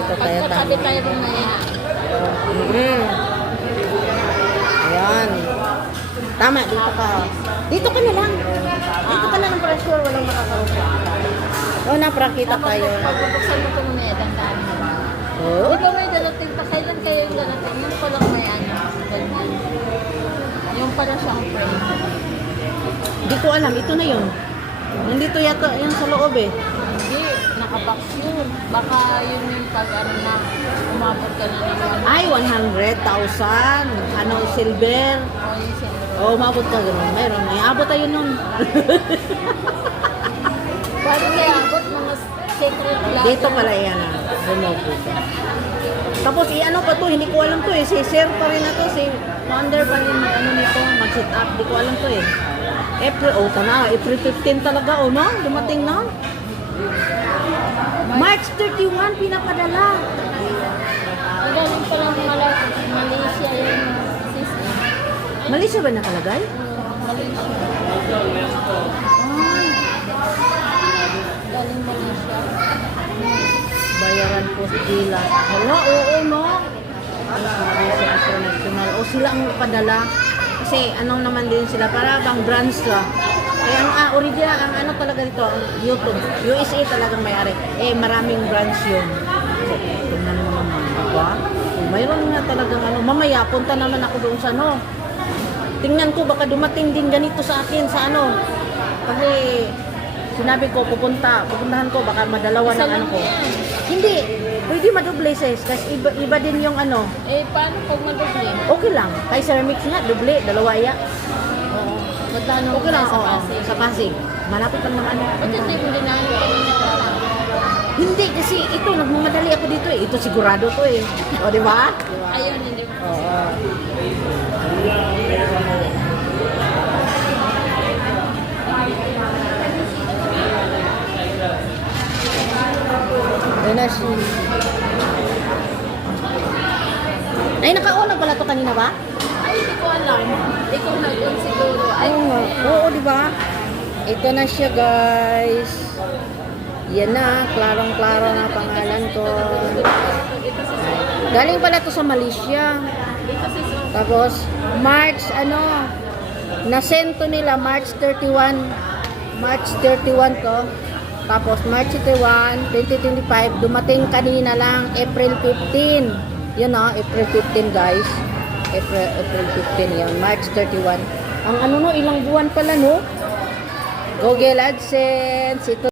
dito tayo Pagkatabi tayo mamaya. Ayan. Tama, dito ka. Dito ka na lang. Dito ka na ng pressure, walang makakausap. Oo na, prakita Tapos tayo. pagpupuksan mo ito mamaya, dandaan mo. Oh? Di ba may dalating pa? Kailan kayo yung dalating? Yung palang may ano. Ganyan. Yung pala siyang frame. Hindi ko alam, ito na yun. Nandito yata yung sa loob eh. Hindi, nakabox yun. Baka yun yung pag ano na, umabot ka na naman. Ay, 100,000. Ano, silver. O yung silver. Oo, umabot ka gano'n. Mayroon. May abot tayo nun. Bago kaya abot, mga secret lang. Dito pala yan ah. Remote dito. Tapos i-ano pa to, hindi ko alam to eh. Si Sir pa rin na to. Si Founder pa rin ano nito, mag-set up. Hindi ko alam to eh. April, oh tana, April 15 talaga, oh no? Dumating na. March 31, pinapadala. Galing pa lang Malaysia yung system. Malaysia ba nakalagay? Malaysia. Ay, Galing Malaysia. bayaran po sila. Hala, oo no? Malaysia International. O sila ang padala. Kasi anong naman din sila, para bang brands la. Kaya ang original, ang ano talaga dito, ang YouTube, USA talagang may-ari. Eh, maraming brands yun. So, tingnan mo naman, diba? Mayroon nga talagang ano, mamaya, punta naman ako doon sa ano. Tingnan ko, baka dumating din ganito sa akin, sa ano. Kasi, sinabi ko, pupuntahan ko, baka madalawa ng ano ko. Hindi, pwede madoble sis, kasi iba din yung ano. Eh, paano pag madoble? Okay lang. Kay ceramics nga, doble, dalawa ya. Oo. Magkano Okay lang, sa oo. Pasig? Sa Pasig. Malapit lang naman. Ba't hindi mo dinalo kanina para? Hindi, kasi ito, nagmamadali ako dito eh. Ito sigurado to eh. O, di ba? Ayun, hindi mo. Oo. Doon na siya. Ay, nakauna pala to kanina ba? Ay, hindi ko alam. Ikaw nag-on siguro. Ay, Oo, di ba? Ito na siya, guys. Yan na, klarong-klaro na pangalan ko. Galing pala to sa Malaysia. Tapos, March, nasento nila, March 31. March 31 to. Tapos, March 31, 2025, dumating kanina lang, April 15. Yun o, April 15, guys. April 15 yun, March 31. Ang ano no, ilang buwan pala no? Google AdSense, ito